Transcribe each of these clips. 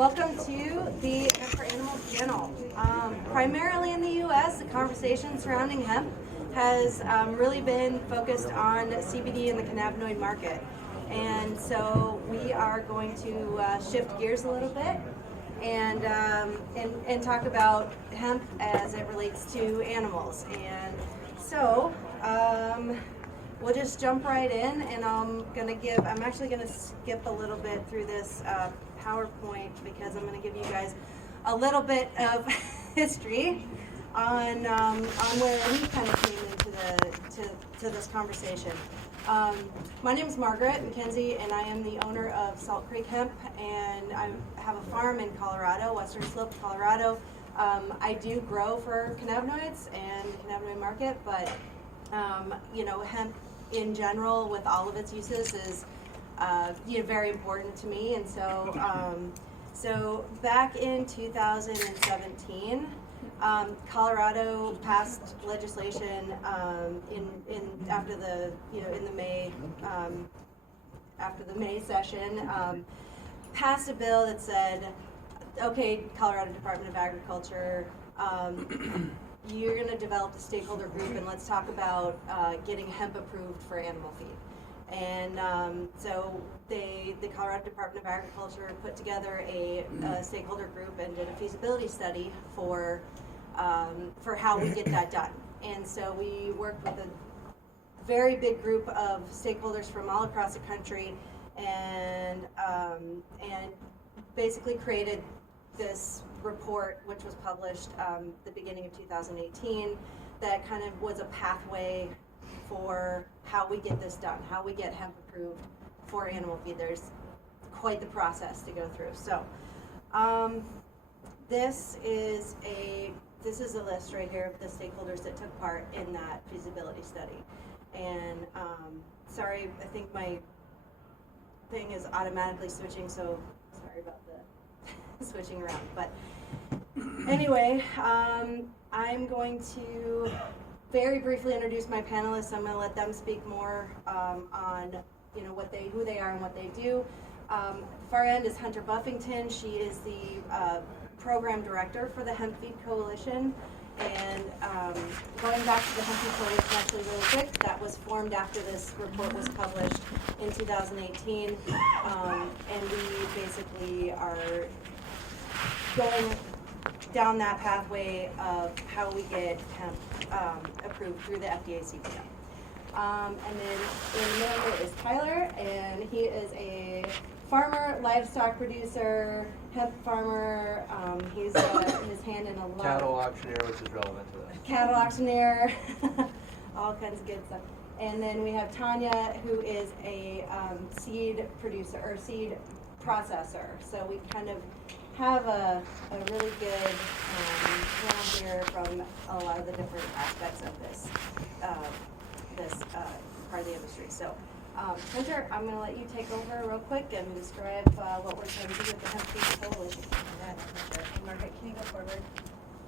Welcome to the Hemp for Animals channel. Primarily in the U.S., the conversation surrounding hemp has really been focused on CBD and the cannabinoid market. And so we are going to shift gears a little bit and talk about hemp as it relates to animals. And so we'll just jump right in, and I'm actually gonna skip a little bit through this PowerPoint because I'm gonna give you guys a little bit of history on where we kind of came into to this conversation. My name is Margaret McKenzie, and I am the owner of Salt Creek Hemp, and I have a farm in Colorado, Western Slope, Colorado. I do grow for cannabinoids and the cannabinoid market, but hemp in general, with all of its uses, is very important to me. And so back in 2017, Colorado passed legislation after the May session, passed a bill that said, okay, Colorado Department of Agriculture, you're going to develop the stakeholder group, and let's talk about getting hemp approved for animal feed. And so the Colorado Department of Agriculture put together a stakeholder group and did a feasibility study for how we get that done. And so we worked with a very big group of stakeholders from all across the country, and basically created this report, which was published the beginning of 2018, that kind of was a pathway for how we get this done, how we get hemp approved for animal feed. There's quite the process to go through. So this is a list right here of the stakeholders that took part in that feasibility study. And sorry, I think my thing is automatically switching, so sorry about the switching around. But anyway, I'm going to very briefly introduce my panelists. I'm going to let them speak more on who they are and what they do. Far end is Hunter Buffington. She is the program director for the Hemp Feed Coalition. And going back to the Hemp Feed Coalition actually really quick, that was formed after this report was published in 2018. And we basically are going down that pathway of how we get hemp approved through the FDA-CVM. And then in the middle is Tyler, and he is a farmer, livestock producer, hemp farmer. He's his hand in a lot. Cattle auctioneer, which is relevant to this. Cattle auctioneer, all kinds of good stuff. And then we have Tanya, who is a seed producer or seed processor. So we kind of have a really good round here from a lot of the different aspects of this part of the industry. So Hunter, I'm going to let you take over real quick and describe what we're trying to do with the Hemp Feed Coalition. Yeah, sure. Margaret, can you go forward?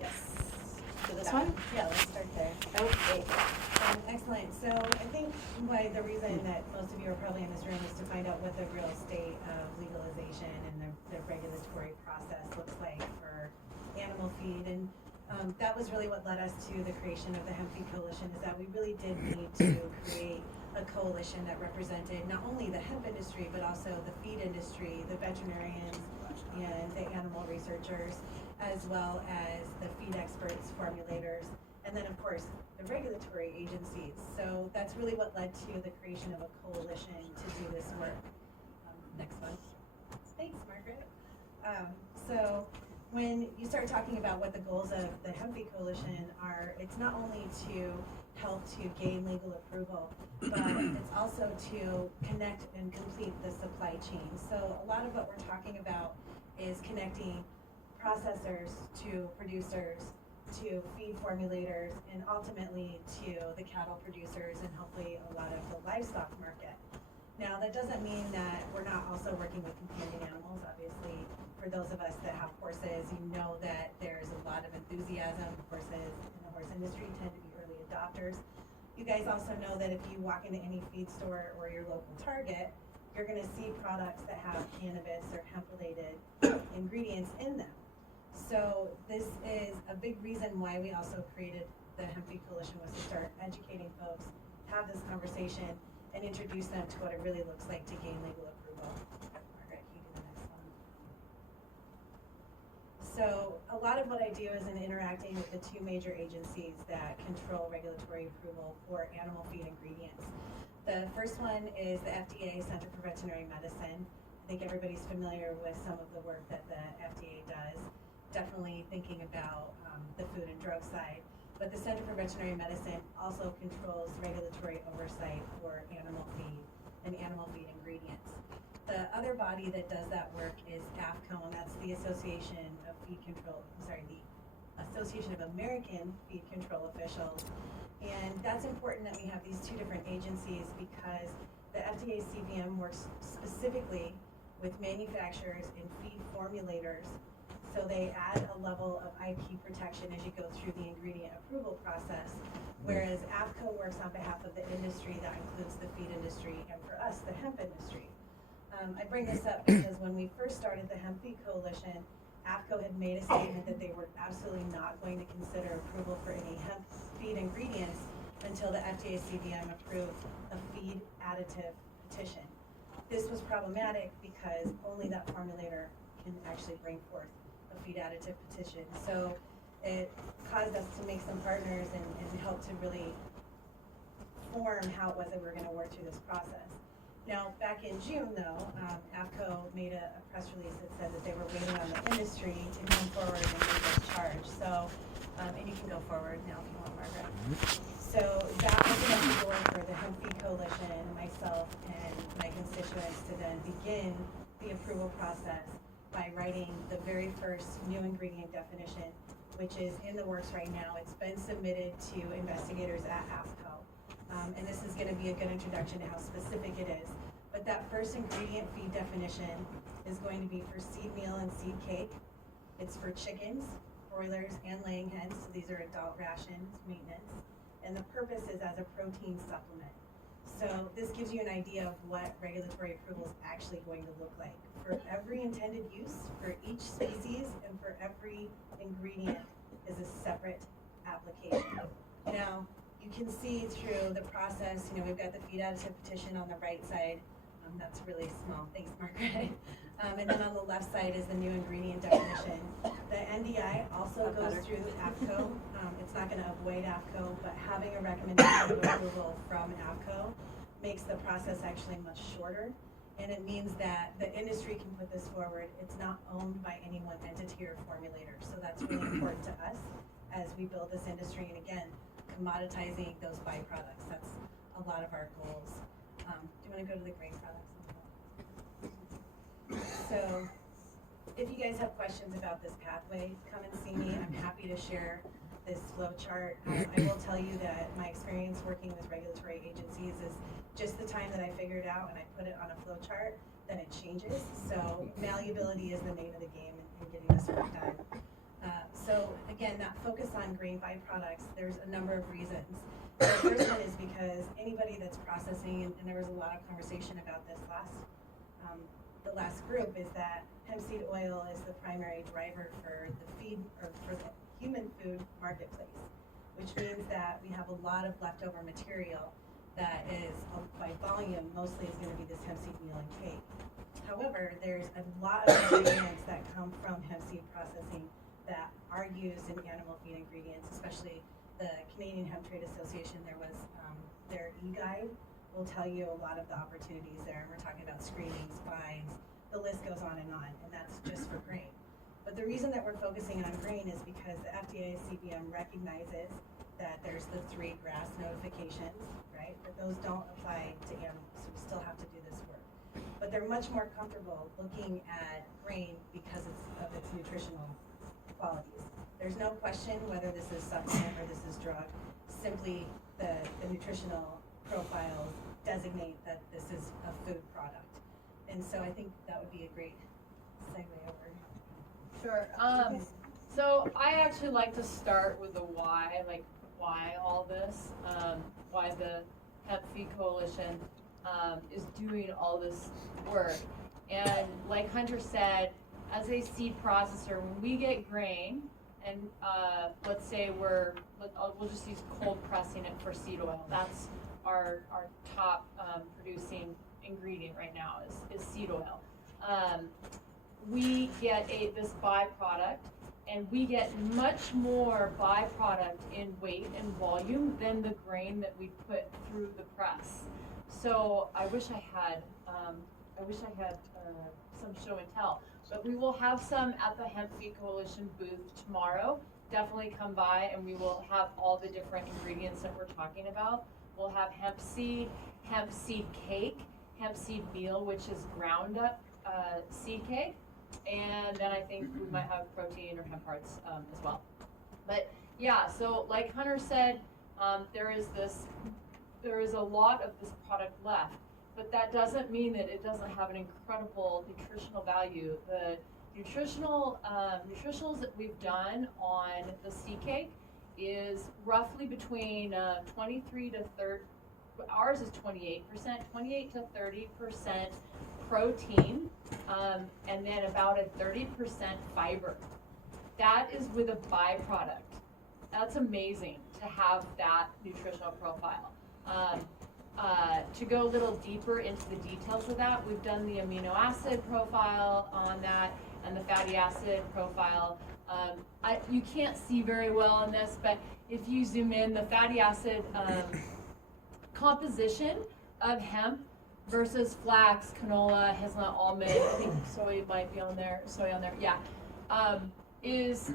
Yes. So this one? Yeah, let's start there. Okay. Excellent. So I think the reason that most of you are probably in this room is to find out what the real state of legalization and the regulatory process looks like for animal feed. And that was really what led us to the creation of the Hemp Feed Coalition, is that we really did need to create a coalition that represented not only the hemp industry, but also the feed industry, the veterinarians, and the animal researchers, as well as the feed experts, formulators, and then of course the regulatory agencies. So that's really what led to the creation of a coalition to do this work. Next one. Thanks, Margaret. So when you start talking about what the goals of the Hemp Feed Coalition are, it's not only to help to gain legal approval, but it's also to connect and complete the supply chain. So a lot of what we're talking about is connecting processors to producers, to feed formulators, and ultimately to the cattle producers and hopefully a lot of the livestock market. Now, that doesn't mean that we're not also working with companion animals. Obviously, for those of us that have horses, you know that there's a lot of enthusiasm. Horses in the horse industry tend to be early adopters. You guys also know that if you walk into any feed store or your local Target, you're going to see products that have cannabis or hemp-related ingredients in them. So this is a big reason why we also created the Hemp Feed Coalition, was to start educating folks, have this conversation, and introduce them to what it really looks like to gain legal approval. Margaret, can you do the next one? So a lot of what I do is in interacting with the two major agencies that control regulatory approval for animal feed ingredients. The first one is the FDA, Center for Veterinary Medicine. I think everybody's familiar with some of the work that the FDA does, definitely thinking about the food and drug side. But the Center for Veterinary Medicine also controls regulatory oversight for animal feed and animal feed ingredients. The other body that does that work is AAFCO, and that's the Association of the Association of American Feed Control Officials. And that's important that we have these two different agencies because the FDA-CVM works specifically with manufacturers and feed formulators. So they add a level of IP protection as you go through the ingredient approval process, whereas AAFCO works on behalf of the industry, that includes the feed industry, and for us, the hemp industry. I bring this up because when we first started the Hemp Feed Coalition, AAFCO had made a statement that they were absolutely not going to consider approval for any hemp feed ingredients until the FDA-CVM approved a feed additive petition. This was problematic because only that formulator can actually bring forth a feed additive petition. So it caused us to make some partners and help to really form how it was that we were going to work through this process. Now, back in June, though, AAFCO made a press release that said that they were waiting on the industry to come forward and make this charge. So, and you can go forward now if you want, Margaret. So that opened up the door for the Hemp Feed Coalition, myself, and my constituents to then begin the approval process by writing the very first new ingredient definition, which is in the works right now. It's been submitted to investigators at AAFCO. And this is going to be a good introduction to how specific it is. But that first ingredient feed definition is going to be for seed meal and seed cake. It's for chickens, broilers, and laying hens. So these are adult rations, maintenance. And the purpose is as a protein supplement. So this gives you an idea of what regulatory approval is actually going to look like. For every intended use, for each species, and for every ingredient is a separate application. Now, you can see through the process, we've got the feed additive petition on the right side. That's really small, thanks Margaret. And then on the left side is the new ingredient definition. The NDI also goes through AAFCO. It's not going to avoid AAFCO, but having a recommendation of approval from AAFCO makes the process actually much shorter. And it means that the industry can put this forward. It's not owned by any one entity or formulator. So that's really important to us as we build this industry. And again, commoditizing those byproducts. That's a lot of our goals. Do you want to go to the grain products? So if you guys have questions about this pathway, come and see me. I'm happy to share this flow chart. I will tell you that my experience working with regulatory agencies is just the time that I figure it out and I put it on a flow chart, then it changes. So malleability is the name of the game in getting this work done. So again, that focus on grain byproducts, there's a number of reasons. The first one is because anybody that's processing, and there was a lot of conversation about this the last group, is that hemp seed oil is the primary driver for the feed, or for the human food marketplace, which means that we have a lot of leftover material that is, by volume, mostly is going to be this hemp seed meal and cake. However, there's a lot of ingredients that come from hemp seed processing that are used in animal feed ingredients, especially the Canadian Hemp Trade Association. There was their e-guide will tell you a lot of the opportunities there. We're talking about screenings, fines, the list goes on, and that's just for grain. But the reason that we're focusing on grain is because the FDA-CVM recognizes that there's the 3 GRAS notifications, right? But those don't apply to animals, so we still have to do this work. But they're much more comfortable looking at grain because of its nutritional qualities. There's no question whether this is supplement or this is drug. Simply the nutritional profiles designate that this is a food product. And so I think that would be a great segue over. Sure. So I actually like to start with the why, like why all this, why the Hemp Feed Coalition. is doing all this work. And like Hunter said, as a seed processor, when we get grain, and let's say we'll just use cold pressing it for seed oil. That's our top producing ingredient right now is seed oil. We get this byproduct, and we get much more byproduct in weight and volume than the grain that we put through the press. So I wish I had some show and tell, but we will have some at the Hemp Feed Coalition booth tomorrow. Definitely come by, and we will have all the different ingredients that we're talking about. We'll have hemp seed cake, hemp seed meal, which is ground up seed cake, and then I think we might have protein or hemp hearts as well. But yeah, so like Hunter said, there is a lot of this product left, but that doesn't mean that it doesn't have an incredible nutritional value. The nutritionals that we've done on the seed cake is roughly between 23 to 30. Ours is 28%, 28 to 30% protein, and then about a 30% fiber. That is with a byproduct. That's amazing to have that nutritional profile. To go a little deeper into the details of that, we've done the amino acid profile on that and the fatty acid profile. You can't see very well on this, but if you zoom in, the fatty acid composition of hemp versus flax, canola, hazelnut, almond, I think soy might be on there, yeah, is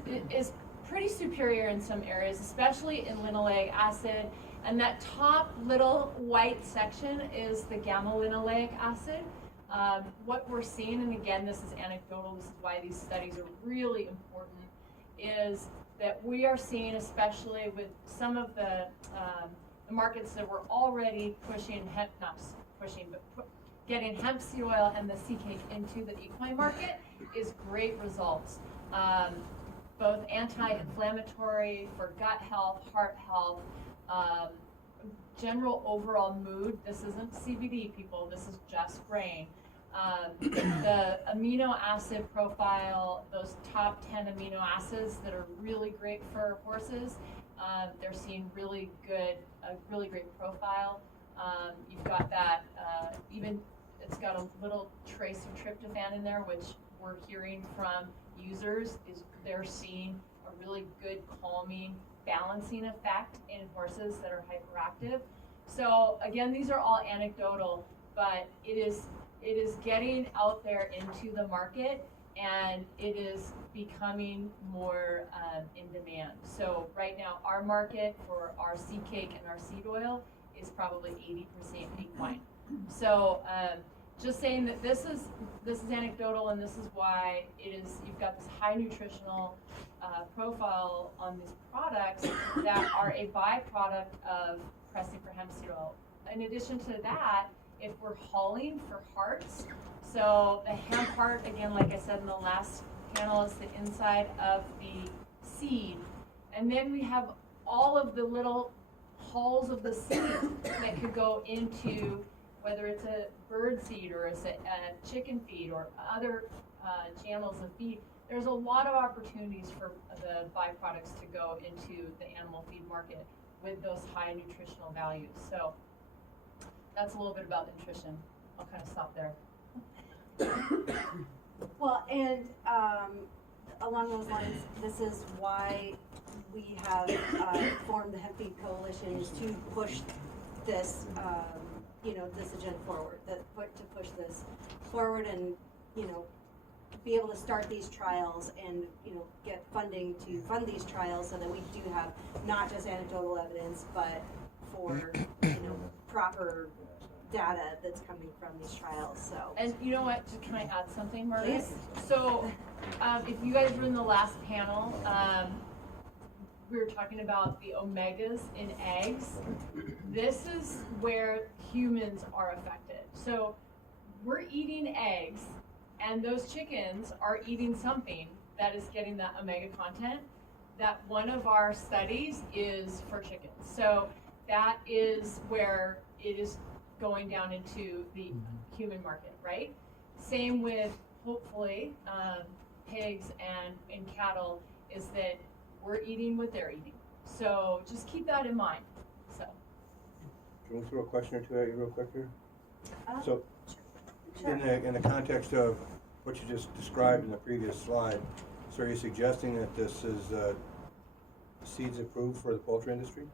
pretty superior in some areas, especially in linoleic acid. And that top little white section is the gamma-linoleic acid. What we're seeing, and again, this is anecdotal, this is why these studies are really important, is that we are seeing, especially with some of the markets that were already pushing hemp, getting hemp seed oil and the seed cake into the equine market, is great results. Both anti-inflammatory for gut health, heart health, general overall mood. This isn't CBD, people, this is just grain. The amino acid profile, those top 10 amino acids that are really great for horses, they're seeing a really great profile. You've got that, even it's got a little trace of tryptophan in there, which we're hearing from users is they're seeing a really good calming, balancing effect in horses that are hyperactive. So again, these are all anecdotal, but it is getting out there into the market, and it is becoming more in demand. So right now, our market for our seed cake and our seed oil is probably 80% equine. So just saying that this is anecdotal, and this is why you've got this high nutritional profile on these products that are a byproduct of pressing for hemp seed oil. In addition to that, if we're hauling for hearts, so the hemp heart, again, like I said in the last panel, is the inside of the seed, and then we have all of the little hulls of the seed that could go into, whether it's a bird seed or it's a chicken feed or other channels of feed. There's a lot of opportunities for the byproducts to go into the animal feed market with those high nutritional values. So that's a little bit about nutrition. I'll kind of stop there. Well, and along those lines, this is why we have formed the Hemp Feed Coalition, is to push this, this agenda forward, to push this forward, and be able to start these trials and get funding to fund these trials, so that we do have not just anecdotal evidence, but for proper data that's coming from these trials. So, and you know what, can I add something, Marty? Yes. So if you guys were in the last panel, we were talking about the omegas in eggs. This is where humans are affected. So we're eating eggs, and those chickens are eating something that is getting that omega content. That one of our studies is for chickens. So that is where it is going down into the human market, right? Same with, hopefully, pigs and cattle, is that we're eating what they're eating. So just keep that in mind. So. Can we throw a question or two at you real quick here? So, Sure. in the context of what you just described in the previous slide, so are you suggesting that this is seeds approved for the poultry industry?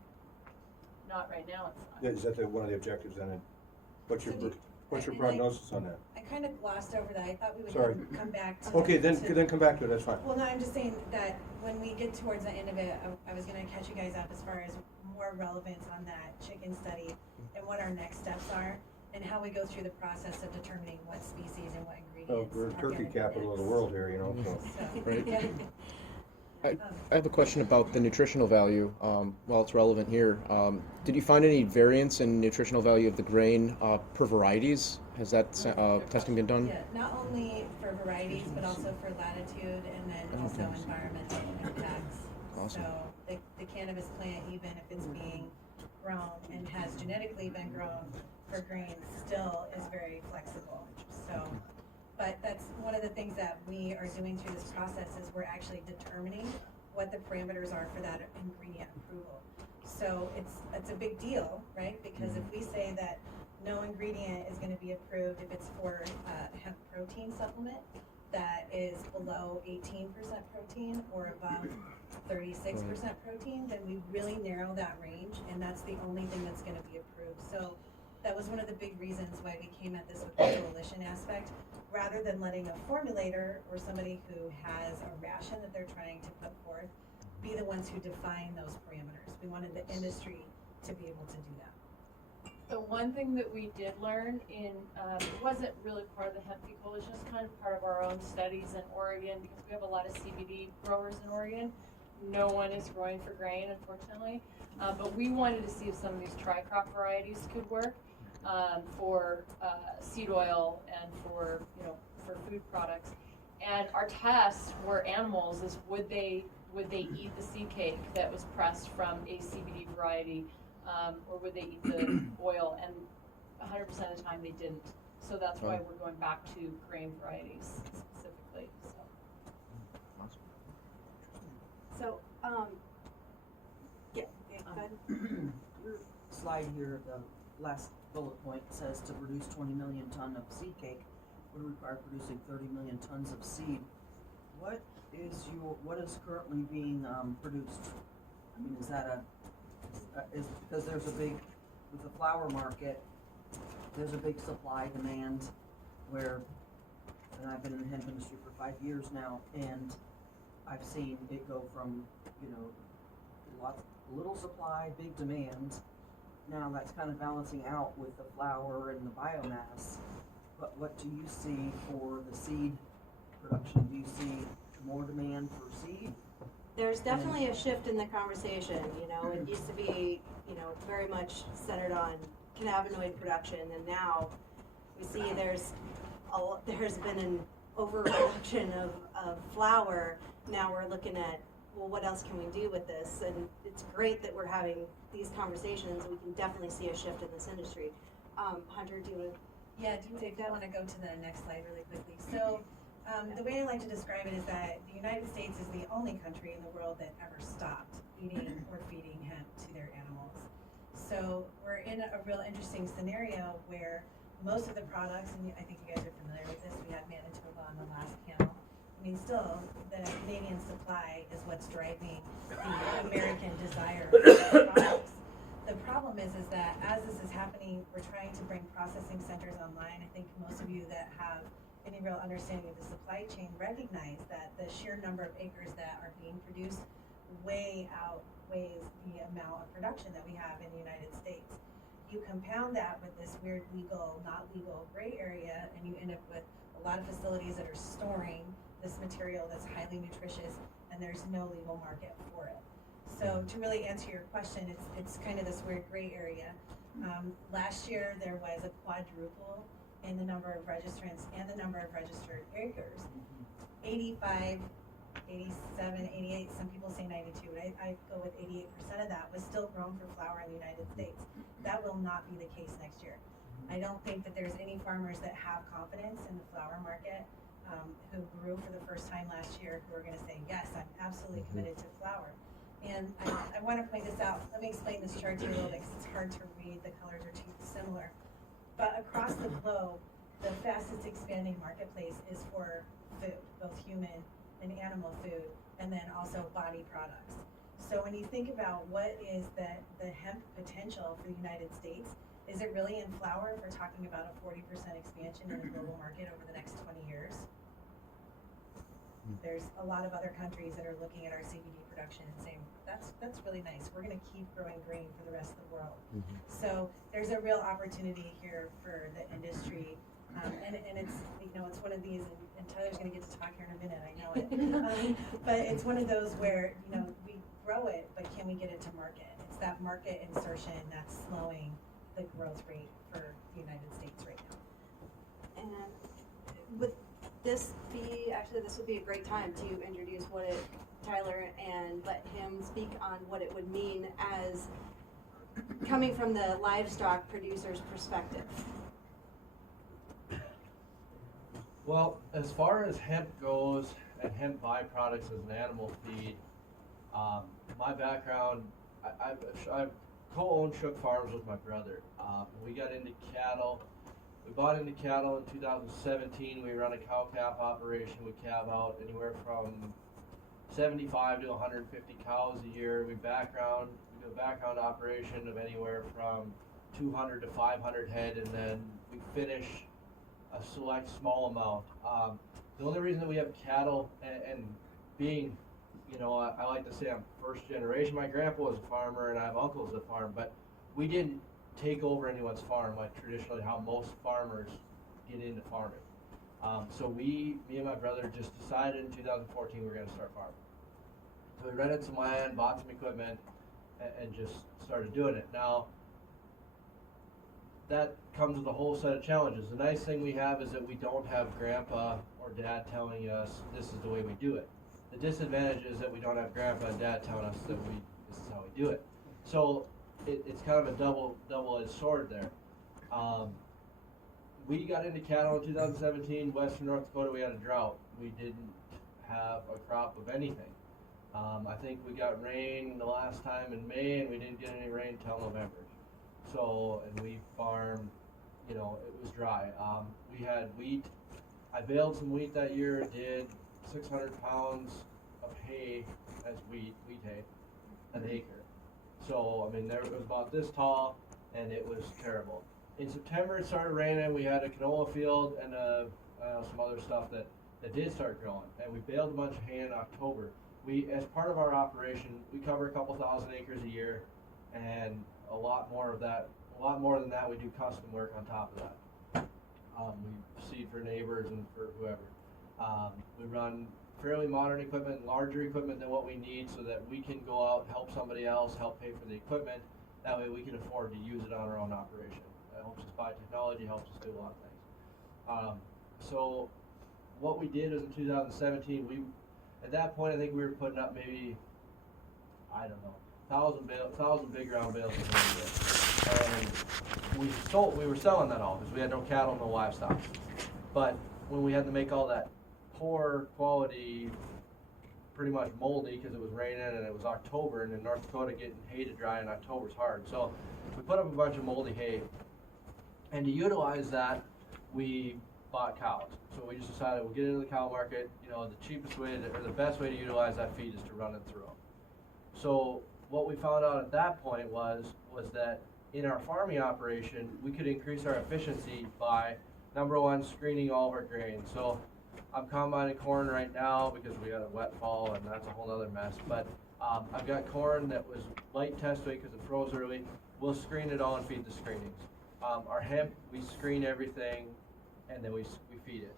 Not right now, it's not. Is that one of the objectives then? What's your So what's your and I- prognosis on that? I kind of glossed over that. I thought we would Sorry. come back to. Okay, then to- come back to it. That's fine. Well, no, I'm just saying that when we get towards the end of it, I was gonna catch you guys up as far as more relevance on that chicken study and what our next steps are and how we go through the process of determining what species and what Oh, ingredients. we're are turkey gonna be capital of the next. world here, you know. So. So, Right. yeah. I have a question about the nutritional value, while it's relevant here. Did you find any variance in nutritional value of the grain per varieties? Has that testing been done? Yeah, not only for varieties, but also for latitude and then also Okay. environmental impacts. Awesome. So the cannabis plant, even if it's being grown and has genetically been grown for grain, still is very flexible. So, but that's one of the things that we are doing through this process is we're actually determining what the parameters are for that ingredient approval. So it's a big deal, right? Because if we say that no ingredient is gonna be approved if it's for hemp protein supplement that is below 18% protein or above 36% protein, then we really narrow that range, and that's the only thing that's gonna be approved. So that was one of the big reasons why we came at this with the coalition aspect, rather than letting a formulator or somebody who has a ration that they're trying to put forth be the ones who define those parameters. We wanted the industry to be able to do that. The one thing that we did learn it wasn't really part of the Hemp Feed Coalition, it's kind of part of our own studies in Oregon, because we have a lot of CBD growers in Oregon. No one is growing for grain, unfortunately, but we wanted to see if some of these tri-crop varieties could work for seed oil and for food products. And our tests were animals is would they eat the seed cake that was pressed from a CBD variety, or would they eat the oil? And 100% of the time they didn't. So that's why we're going back to grain varieties specifically. So, yeah, go ahead. Your slide here, the last bullet point says to produce 20 million ton of seed cake would require producing 30 million tons of seed. What is currently being produced? I mean, is that is because there's a big, with the flower market, there's a big supply demand where, and I've been in the hemp industry for 5 years now, and I've seen it go from, little supply, big demand. Now that's kind of balancing out with the flower and the biomass. But what do you see for the seed production? Do you see more demand for seed? There's definitely a shift in the conversation. It used to be, very much centered on cannabinoid production, and now we see there's been an overproduction of flower. Now we're looking at, well, what else can we do with this? And it's great that we're having these conversations. We can definitely see a shift in this industry. Hunter, do you want to? Yeah, do you want to go to the next slide really quickly? So the way I like to describe it is that the United States is the only country in the world that ever stopped eating or feeding hemp to their animals. So we're in a real interesting scenario where most of the products, and I think you guys are familiar with this, we had Manitoba on the last panel. I mean, still, the Canadian supply is what's driving the American desire for these products. The problem is that as this is happening, we're trying to bring processing centers online. I think most of you that have any real understanding of the supply chain recognize that the sheer number of acres that are being produced way outweighs the amount of production that we have in the United States. You compound that with this weird legal, not legal gray area, and you end up with a lot of facilities that are storing this material that's highly nutritious, and there's no legal market for it. So to really answer your question, it's kind of this weird gray area. Last year there was a quadruple in the number of registrants and the number of registered acres. 85, 87, 88, some people say 92, but I go with 88% of that was still grown for flower in the United States. That will not be the case next year. I don't think that there's any farmers that have confidence in the flower market, who grew for the first time last year, who are gonna say, yes, I'm absolutely committed to flower. And I wanna point this out, let me explain this chart to you a little bit, because it's hard to read, the colors are too similar. But across the globe, the fastest expanding marketplace is for food, both human and animal food, and then also body products. So when you think about what is the hemp potential for the United States, is it really in flower if we're talking about a 40% expansion in the global market over the next 20 years? There's a lot of other countries that are looking at our CBD production and saying, that's really nice. We're gonna keep growing green for the rest of the world. So there's a real opportunity here for the industry. And it's, it's one of these, and Tyler's gonna get to talk here in a minute, I know it. But it's one of those where, we grow it, but can we get it to market? It's that market insertion that's slowing the growth rate for the United States right now. And with this would be a great time to introduce Tyler, and let him speak on what it would mean as coming from the livestock producer's perspective. Well, as far as hemp goes and hemp byproducts as an animal feed, my background, I've co-owned Shook Farms with my brother. We got into cattle. We bought into cattle in 2017. We run a cow calf operation. We calve out anywhere from 75 to 150 cows a year. We do a background operation of anywhere from 200 to 500 head, and then we finish a select small amount. The only reason that we have cattle and being, I like to say I'm first generation. My grandpa was a farmer and I have uncles that farm, but we didn't take over anyone's farm like traditionally how most farmers get into farming. So me and my brother just decided in 2014 we were going to start farming. So we rented some land, bought some equipment, and just started doing it. Now, that comes with a whole set of challenges. The nice thing we have is that we don't have grandpa or dad telling us this is the way we do it. The disadvantage is that we don't have grandpa and dad telling us that this is how we do it. So it's kind of a double-edged sword there. We got into cattle in 2017, Western North Dakota, we had a drought. We didn't have a crop of anything. I think we got rain the last time in May, and we didn't get any rain until November. So, and we farmed, it was dry. We had wheat. I baled some wheat that year, did 600 pounds of hay as wheat hay, an acre. So, it was about this tall, and it was terrible. In September, it started raining. We had a canola field and some other stuff that did start growing, and we baled a bunch of hay in October. As part of our operation, we cover a couple thousand acres a year, and a lot more than that, we do custom work on top of that. We seed for neighbors and for whoever. We run fairly modern equipment, larger equipment than what we need, so that we can go out, help somebody else, help pay for the equipment. That way we can afford to use it on our own operation. That helps us buy technology, helps us do a lot of things. So what we did was in 2017, at that point I think we were putting up maybe, 1,000 big round bales a year. And we were selling that all because we had no cattle, no livestock. But when we had to make all that poor quality, pretty much moldy because it was raining and it was October, and in North Dakota getting hay to dry in October is hard. So we put up a bunch of moldy hay, and to utilize that, we bought cows. So we just decided we'll get into the cow market. The cheapest way or the best way to utilize that feed is to run it through them. So what we found out at that point was that in our farming operation, we could increase our efficiency by, number one, screening all of our grain. So I'm combining corn right now because we had a wet fall, and that's a whole other mess. But I've got corn that was light test weight because it froze early. We'll screen it all and feed the screenings. Our hemp, we screen everything, and then we feed it.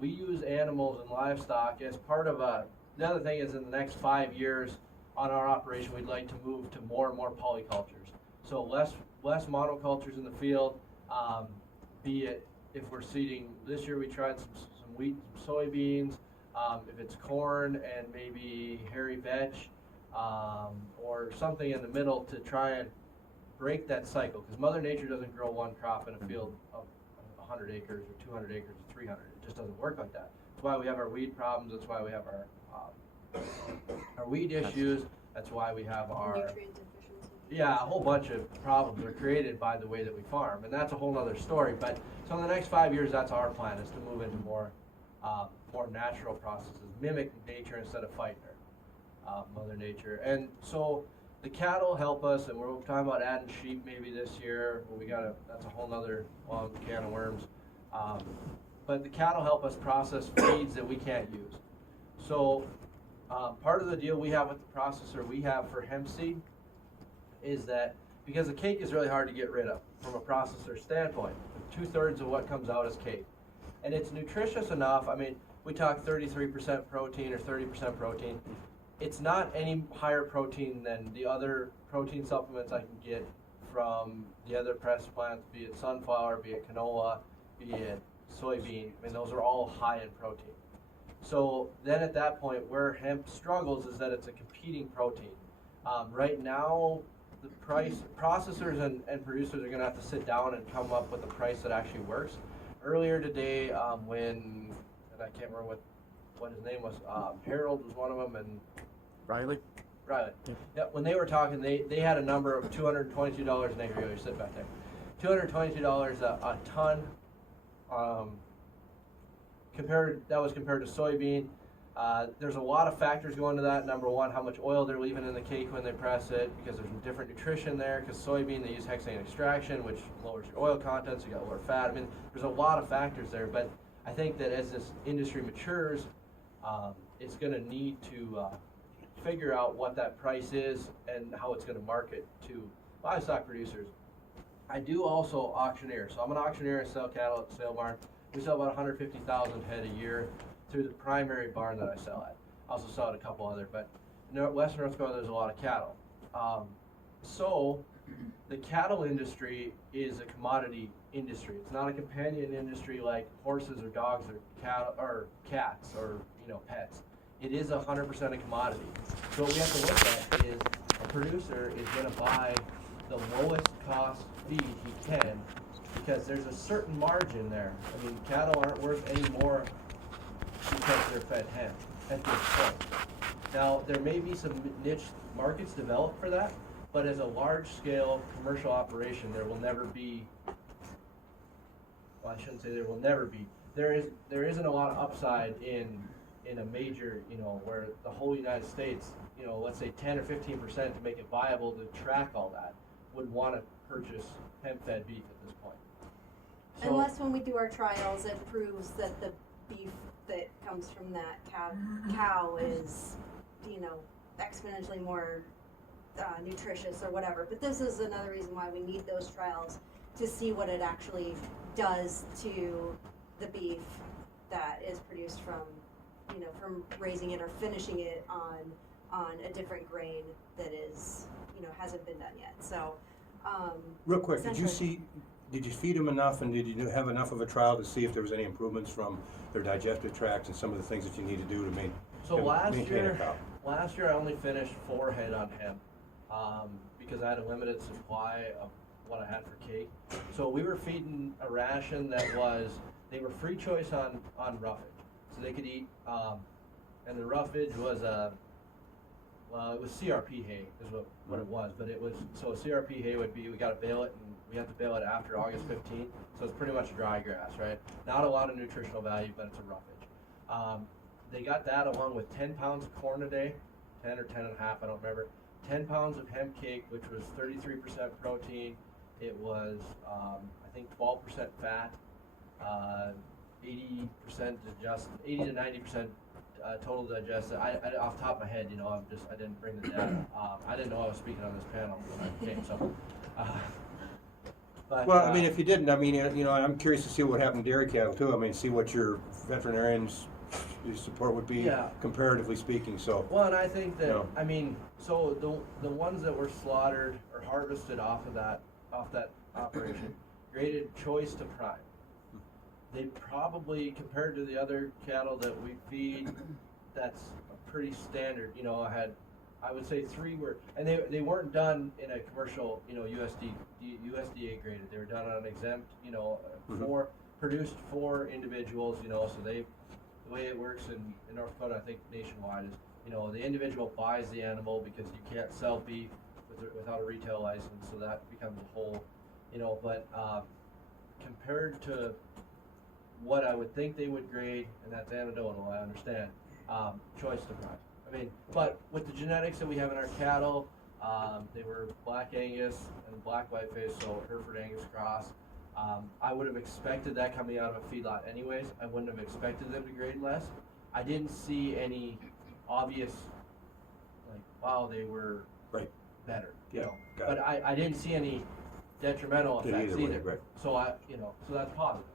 We use animals and livestock as part of the other thing is in the next 5 years on our operation, we'd like to move to more and more polycultures. So less monocultures in the field, be it if we're seeding, this year we tried some wheat, some soybeans, if it's corn and maybe hairy veg, or something in the middle to try and break that cycle, because Mother Nature doesn't grow one crop in a field of 100 acres or 200 acres or 300. It just doesn't work like that. That's why we have our weed problems. That's why we have our weed issues. That's why we have our Nutrient deficiency. a whole bunch of problems are created by the way that we farm, and that's a whole other story. But so in the next 5 years, that's our plan, is to move into more natural processes, mimic nature instead of fighting her, Mother Nature. And so the cattle help us, and we're talking about adding sheep maybe this year. But that's a whole other long can of worms. But the cattle help us process feeds that we can't use. So part of the deal we have with the processor we have for hemp seed is that because the cake is really hard to get rid of from a processor standpoint. 2/3 of what comes out is cake. And it's nutritious enough. I mean, we talk 33% protein or 30% protein. It's not any higher protein than the other protein supplements I can get from the other pressed plants, be it sunflower, be it canola, be it soybean. I mean, those are all high in protein. So then at that point, where hemp struggles is that it's a competing protein. Right now, the price processors and producers are going to have to sit down and come up with a price that actually works. Earlier today, and I can't remember what his name was, Harold was one of them, and Riley? Riley. Yeah, when they were talking, they had a number of $222 an acre. You sit back there. $222 a ton. That was compared to soybean. There's a lot of factors going to that. Number one, how much oil they're leaving in the cake when they press it, because there's different nutrition there. Because soybean, they use hexane extraction, which lowers your oil content, so you got lower fat. I mean, there's a lot of factors there. But I think that as this industry matures, it's going to need to figure out what that price is and how it's going to market to livestock producers. I do also auctioneer. So I'm an auctioneer and sell cattle at the sale barn. We sell about 150,000 head a year through the primary barn that I sell at. I also sell at a couple other, but in Western North Dakota, there's a lot of cattle. So the cattle industry is a commodity industry. It's not a companion industry like horses or dogs or cattle or cats or pets. It is 100% a commodity. So what we have to look at is a producer is going to buy the lowest cost feed he can, because there's a certain margin there. I mean, cattle aren't worth any more because they're fed hemp at this point. Now, there may be some niche markets developed for that, but as a large-scale commercial operation, there will never be, well, I shouldn't say there will never be. There isn't a lot of upside in a major, where the whole United States, let's say 10 or 15% to make it viable to track all that, would want to purchase hemp-fed beef at this point. So, Unless when we do our trials, it proves that the beef that comes from that cow is, exponentially more nutritious or whatever. But this is another reason why we need those trials, to see what it actually does to the beef that is produced from raising it or finishing it on a different grain that is, hasn't been done yet. So, Real quick, did you feed them enough, and did you have enough of a trial to see if there was any improvements from their digestive tracts and some of the things that you need to do to maintain a cow? Last year I only finished 4 head on hemp, because I had a limited supply of what I had for cake. So we were feeding a ration that they were free choice on roughage. So they could eat, and the roughage was it was CRP hay is what it was, but it was, so CRP hay would be, we gotta bale it, and we have to bale it after August 15th, so it's pretty much dry grass, right? Not a lot of nutritional value, but it's a roughage. They got that along with 10 pounds of corn a day, 10 or 10 and a half, I don't remember. 10 pounds of hemp cake, which was 33% protein. It was, I think 12% fat, 80% 80 to 90% total digested. I off the top of my head, I didn't bring the data. I didn't know I was speaking on this panel when I came, so. But, well, I mean, if you didn't, I mean, I'm curious to see what happened to dairy cattle too. I mean, see what your veterinarians' support would be, comparatively speaking. So. Well, and I think that I mean, so the ones that were slaughtered or harvested off that operation graded choice to prime. They probably, compared to the other cattle that we feed, that's a pretty standard. I had I would say 3 were, and they weren't done in a commercial, USDA graded. They were done on an exempt, for produced for individuals, so the way it works in North Dakota, I think nationwide is, the individual buys the animal because you can't sell beef without a retail license, so that becomes a whole, but compared to what I would think they would grade, and that's anecdotal, I understand, choice surprise. I mean, but with the genetics that we have in our cattle, they were Black Angus and Black Whiteface, so Hereford Angus cross. I would have expected that coming out of a feedlot anyways. I wouldn't have expected them to grade less. I didn't see any obvious, wow, they were better. But I didn't see any detrimental effects either. Right. So so that's positive.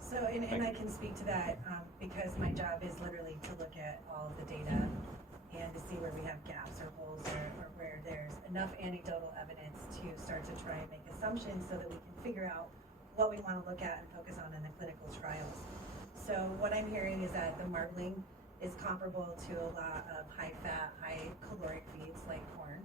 So, and I can speak to that, because my job is literally to look at all of the data and to see where we have gaps or holes or where there's enough anecdotal evidence to start to try and make assumptions so that we can figure out what we want to look at and focus on in the clinical trials. So what I'm hearing is that the marbling is comparable to a lot of high fat, high caloric feeds like corn.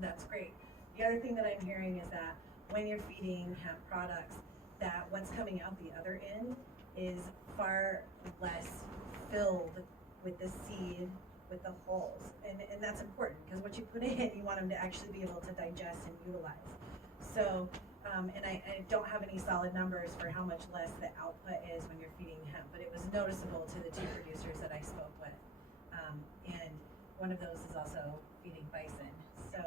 That's great. The other thing that I'm hearing is that when you're feeding hemp products, that what's coming out the other end is far less filled with the seed, with the hulls. And that's important, because what you put in, you want them to actually be able to digest and utilize. So, and I don't have any solid numbers for how much less the output is when you're feeding hemp, but it was noticeable to the 2 producers that I spoke with. And one of those is also feeding bison. So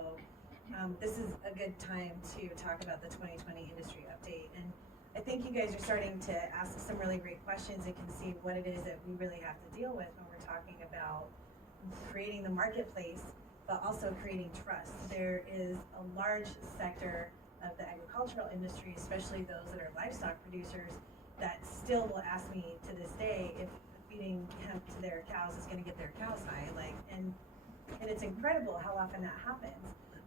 this is a good time to talk about the 2020 industry update. And I think you guys are starting to ask some really great questions and can see what it is that we really have to deal with when we're talking about creating the marketplace, but also creating trust. There is a large sector of the agricultural industry, especially those that are livestock producers, that still will ask me to this day if feeding hemp to their cows is going to get their cows high. And it's incredible how often that happens.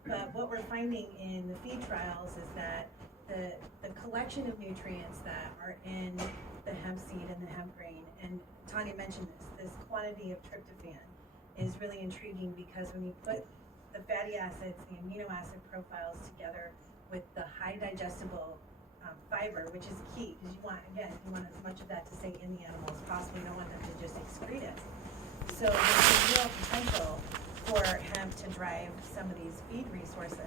But what we're finding in the feed trials is that the collection of nutrients that are in the hemp seed and the hemp grain, and Tanya mentioned this quantity of tryptophan is really intriguing, because when you put the fatty acids, the amino acid profiles together with the high digestible fiber, which is key, because you want as much of that to stay in the animal as possible. You don't want them to just excrete it. So there's a real potential for hemp to drive some of these feed resources.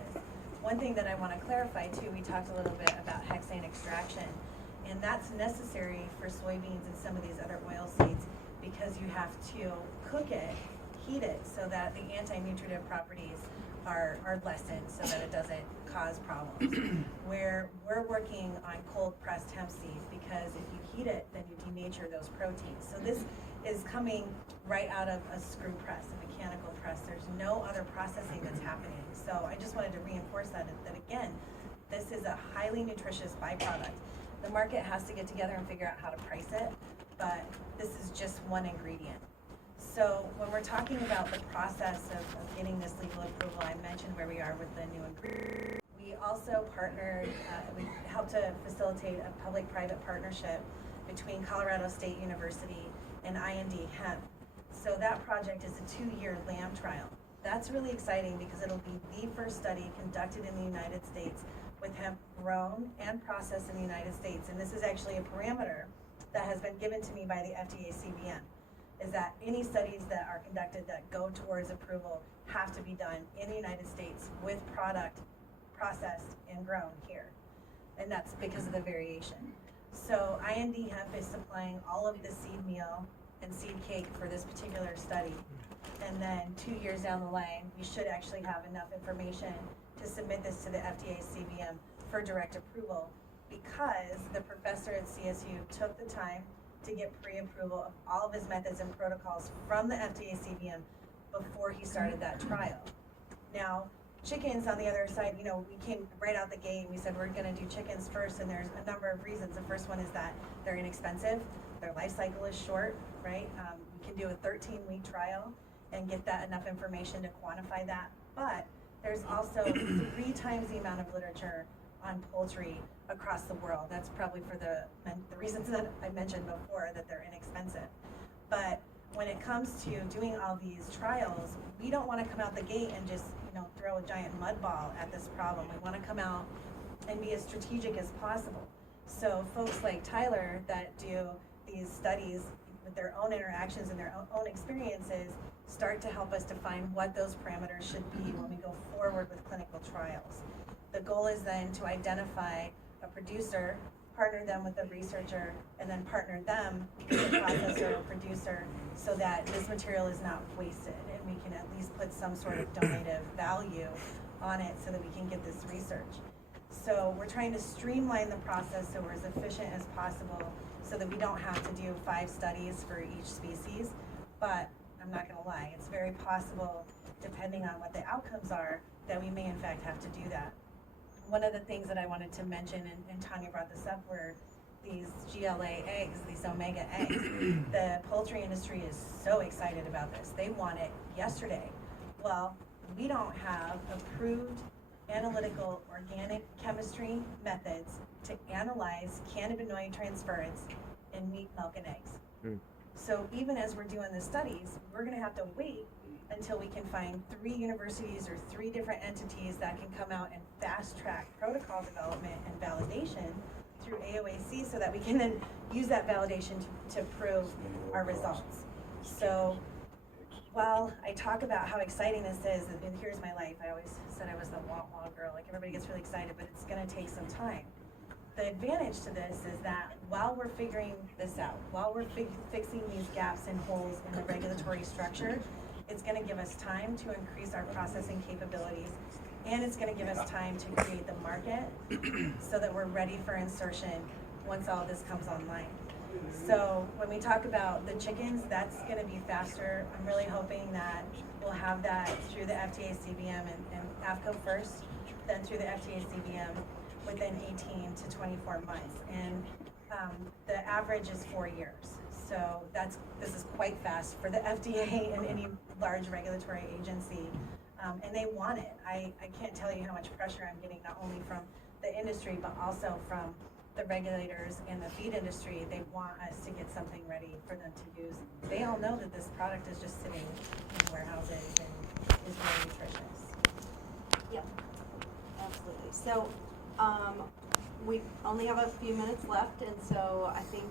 One thing that I want to clarify too, we talked a little bit about hexane extraction, and that's necessary for soybeans and some of these other oil seeds, because you have to cook it, heat it, so that the anti-nutritive properties are lessened, so that it doesn't cause problems. Where we're working on cold pressed hemp seed, because if you heat it, then you denature those proteins. So this is coming right out of a screw press, a mechanical press. There's no other processing that's happening. So I just wanted to reinforce that again, this is a highly nutritious byproduct. The market has to get together and figure out how to price it, but this is just one ingredient. So when we're talking about the process of getting this legal approval, I mentioned where we are with the new ingredient. We also partnered, we helped to facilitate a public-private partnership between Colorado State University and IND Hemp. So that project is a 2-year lamb trial. That's really exciting, because it'll be the first study conducted in the United States with hemp grown and processed in the United States. And this is actually a parameter that has been given to me by the FDA-CVM, is that any studies that are conducted that go towards approval have to be done in the United States with product processed and grown here. And that's because of the variation. So IND Hemp is supplying all of the seed meal and seed cake for this particular study. And then 2 years down the line, we should actually have enough information to submit this to the FDA-CVM for direct approval, because the professor at CSU took the time to get pre-approval of all of his methods and protocols from the FDA-CVM before he started that trial. Now, chickens on the other side, we came right out the gate. We said we're going to do chickens first, and there's a number of reasons. The first one is that they're inexpensive. Their life cycle is short, right? We can do a 13-week trial and get that enough information to quantify that. But there's also 3 times the amount of literature on poultry across the world. That's probably for the reasons that I mentioned before, that they're inexpensive. But when it comes to doing all these trials, we don't want to come out the gate and just, throw a giant mud ball at this problem. We want to come out and be as strategic as possible. So folks like Tyler that do these studies with their own interactions and their own experiences start to help us define what those parameters should be when we go forward with clinical trials. The goal is then to identify a producer, partner them with a researcher, and then partner them with a processor or producer so that this material is not wasted and we can at least put some sort of donative value on it so that we can get this research. So we're trying to streamline the process so we're as efficient as possible so that we don't have to do 5 studies for each species. But I'm not gonna lie, it's very possible, depending on what the outcomes are, that we may in fact have to do that. One of the things that I wanted to mention, and Tanya brought this up, were these GLA eggs, these omega eggs. The poultry industry is so excited about this. They want it yesterday. Well, we don't have approved analytical organic chemistry methods to analyze cannabinoid transference in meat, milk, and eggs. So even as we're doing the studies, we're gonna have to wait until we can find 3 universities or 3 different entities that can come out and fast track protocol development and validation through AAFCO so that we can then use that validation to prove our results. So while I talk about how exciting this is, and here's my life, I always said I was the wah-wah girl, like everybody gets really excited, but it's gonna take some time. The advantage to this is that while we're figuring this out, while we're fixing these gaps and holes in the regulatory structure, it's gonna give us time to increase our processing capabilities, and it's gonna give us time to create the market so that we're ready for insertion once all this comes online. So when we talk about the chickens, that's gonna be faster. I'm really hoping that we'll have that through the FDA-CVM and AAFCO first, then through the FDA-CVM within 18 to 24 months. And the average is 4 years. So this is quite fast for the FDA and any large regulatory agency. And they want it. I can't tell you how much pressure I'm getting, not only from the industry, but also from the regulators and the feed industry. They want us to get something ready for them to use. They all know that this product is just sitting in warehouses and is very nutritious. Yep, absolutely. So we only have a few minutes left, and so I think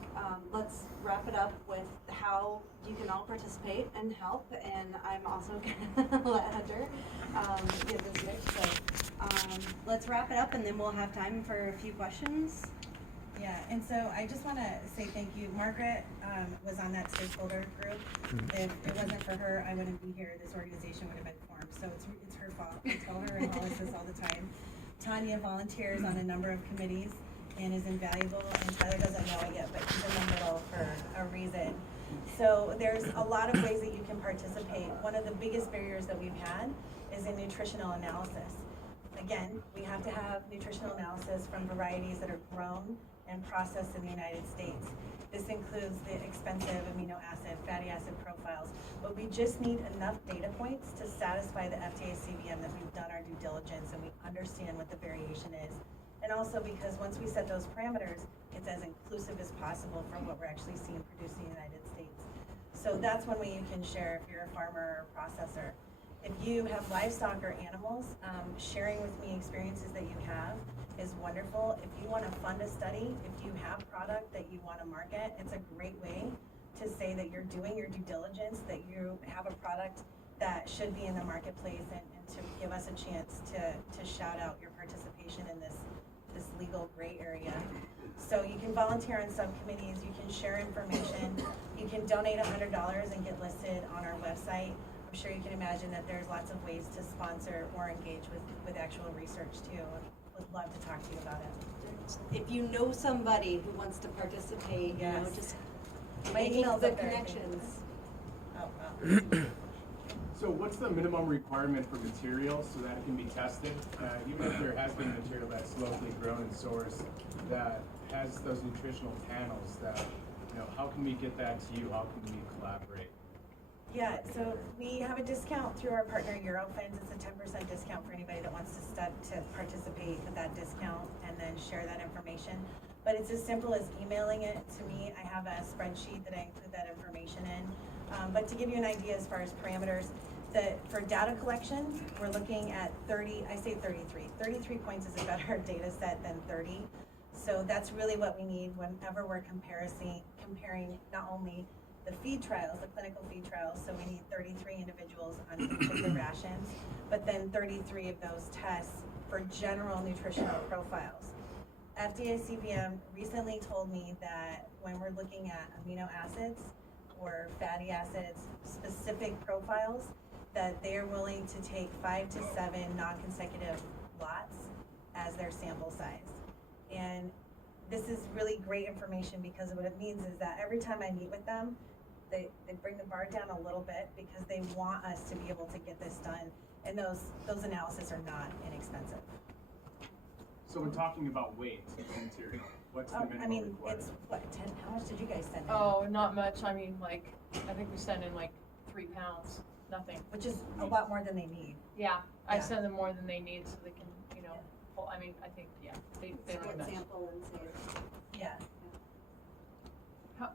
let's wrap it up with how you can all participate and help. And I'm also gonna let Hunter give this next. So let's wrap it up, and then we'll have time for a few questions. Yeah, and so I just want to say thank you. Margaret was on that stakeholder group. If it wasn't for her, I wouldn't be here. This organization would have been formed. So it's her fault. I tell her and Wallace this all the time. Tanya volunteers on a number of committees and is invaluable, and Tyler doesn't know it yet, but he's in the middle for a reason. So there's a lot of ways that you can participate. One of the biggest barriers that we've had is in nutritional analysis. Again, we have to have nutritional analysis from varieties that are grown and processed in the United States. This includes the expensive amino acid, fatty acid profiles, but we just need enough data points to satisfy the FDA-CVM that we've done our due diligence and we understand what the variation is. And also because once we set those parameters, it's as inclusive as possible for what we're actually seeing produced in the United States. So that's one way you can share if you're a farmer or processor. If you have livestock or animals, sharing with me experiences that you have is wonderful. If you want to fund a study, if you have product that you want to market, it's a great way to say that you're doing your due diligence, that you have a product that should be in the marketplace, and to give us a chance to shout out your participation in this legal gray area. So you can volunteer on subcommittees, you can share information, you can donate $100 and get listed on our website. I'm sure you can imagine that there's lots of ways to sponsor or engage with actual research too. Would love to talk to you about it. If you know somebody who wants to participate, Yes. you know, just My making email's the up there, I think. connections. Oh, wow. So what's the minimum requirement for materials so that it can be tested? Even if there has been material that's locally grown and sourced that has those nutritional panels that, how can we get that to you? How can we collaborate? Yeah, so we have a discount through our partner Eurofins. It's a 10% discount for anybody that wants to participate with that discount and then share that information. But it's as simple as emailing it to me. I have a spreadsheet that I include that information in. But to give you an idea as far as parameters, for data collection, we're looking at 33 points is a better data set than 30. So that's really what we need whenever we're comparing not only the feed trials, the clinical feed trials, so we need 33 individuals on each of the rations, but then 33 of those tests for general nutritional profiles. FDA-CVM recently told me that when we're looking at amino acids or fatty acids, specific profiles, that they are willing to take 5 to 7 non-consecutive lots as their sample size. And this is really great information because what it means is that every time I meet with them, they bring the bar down a little bit because they want us to be able to get this done. And those analyses are not inexpensive. So when talking about weight of material, what's the minimum I mean, requirement? it's what, 10, how much did you guys send in? Oh, not much. I mean, like, I think we send in like 3 pounds, nothing. Which is a lot more than they need. Yeah, I Yeah. send them more than they need so they can, you know, I mean, I think, yeah, they don't Split much. sample and save. Yeah.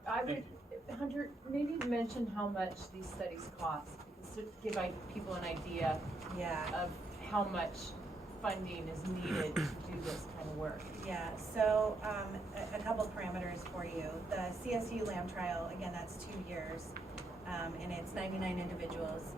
I would, Thank Hunter, maybe mention how much these studies cost, because to give people an idea Yeah. of how much funding is needed to do this kind of work. Yeah, so a couple parameters for you. The CSU LAM trial, again, that's 2 years, and it's 99 individuals.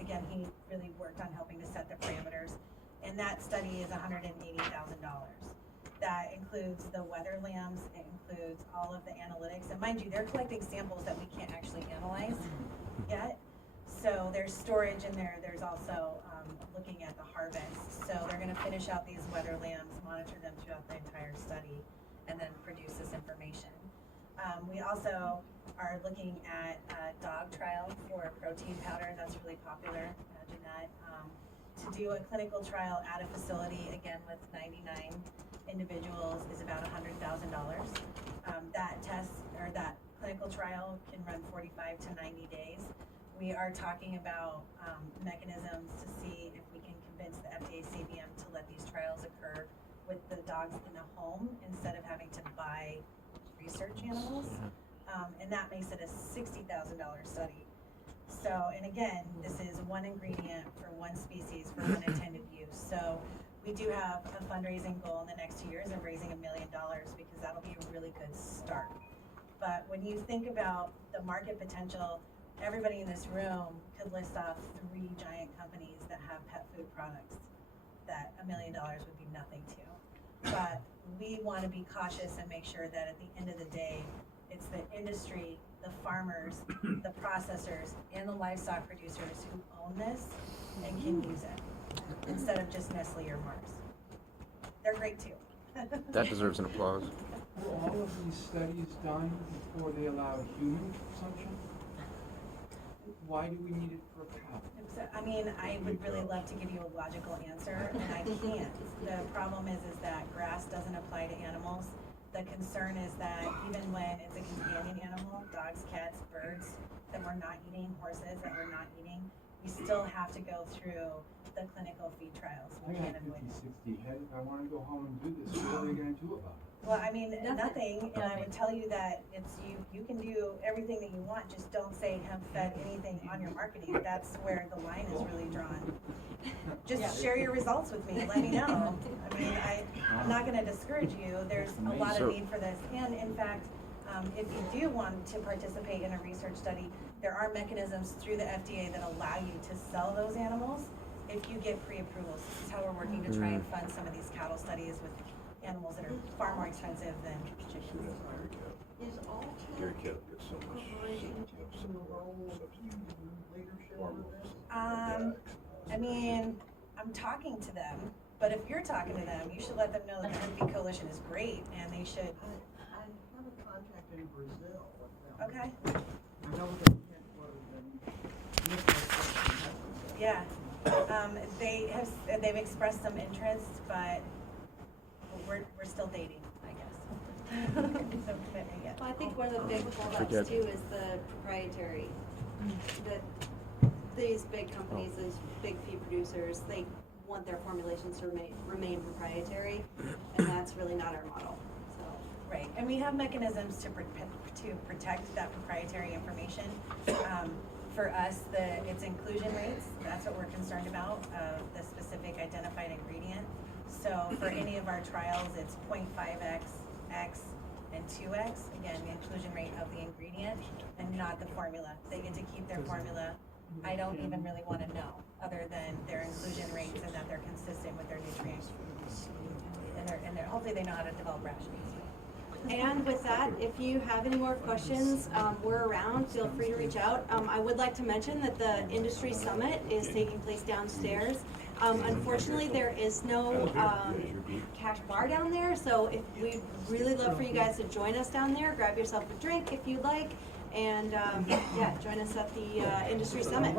Again, he really worked on helping to set the parameters, and that study is $180,000. That includes the weather lambs, it includes all of the analytics, and mind you, they're collecting samples that we can't actually analyze yet. So there's storage in there, there's also looking at the harvest. So they're gonna finish out these weather lambs, monitor them throughout the entire study, and then produce this information. We also are looking at a dog trial for protein powder, that's really popular, imagine that. To do a clinical trial at a facility, again with 99 individuals, is about $100,000. That test, or that clinical trial can run 45 to 90 days. We are talking about mechanisms to see if we can convince the FDA-CVM to let these trials occur with the dogs in the home instead of having to buy research animals. And that makes it a $60,000 study. So, and again, this is one ingredient for one species for one intended use. So we do have a fundraising goal in the next 2 years of raising $1 million because that'll be a really good start. But when you think about the market potential, everybody in this room could list off 3 giant companies that have pet food products that $1 million would be nothing to. But we want to be cautious and make sure that at the end of the day, it's the industry, the farmers, the processors, and the livestock producers who own this and can use it, instead of just Nestle or Mars. They're great too. That deserves an applause. Were all of these studies done before they allow human consumption? Why do we need it for cow? I mean, I would really love to give you a logical answer, and I can't. The problem is that grass doesn't apply to animals. The concern is that even when it's a companion animal, dogs, cats, birds that we're not eating, horses that we're not eating, we still have to go through the clinical feed trials. I We got can't avoid it. 50, 60 head. If I want to go home and do this, what are they going to do about it? Well, I mean, nothing, and I would tell you that it's you can do everything that you want, just don't say hemp fed anything on your marketing. That's where the line is really drawn. Just share your results with me, let me know. I mean, I'm not gonna discourage you, there's a lot of need for this, and in fact, if you do want to participate in a research study, there are mechanisms through the FDA that allow you to sell those animals if you get pre-approvals. This is how we're working to try and fund some of these cattle studies with animals that are far more expensive than chickens. Is all gets so much I mean, I'm talking to them, but if you're talking to them, you should let them know that the Hemp Feed Coalition is great and they should. I have a contact in Brazil with them. Okay. I know they can't go to the Yeah. They've expressed some interest, but we're still dating, I guess. No commitment yet. Well, I think one of the big holdups Forget. too is the proprietary. That these big companies, these big feed producers, they want their formulations to remain proprietary, and that's really not our model. So Right, and we have mechanisms to protect that proprietary information. For us, it's inclusion rates, that's what we're concerned about, the specific identified ingredient. So for any of our trials, it's 0.5x, x, and 2x, again, the inclusion rate of the ingredient, and not the formula. They get to keep their formula. I don't even really want to know, other than their inclusion rates and that they're consistent with their nutrients. And hopefully they know how to develop recipes. And with that, if you have any more questions, we're around, feel free to reach out. I would like to mention that the industry summit is taking place downstairs. Unfortunately, there is no cash bar down there, so we'd really love for you guys to join us down there. Grab yourself a drink if you'd like, and yeah, join us at the industry summit.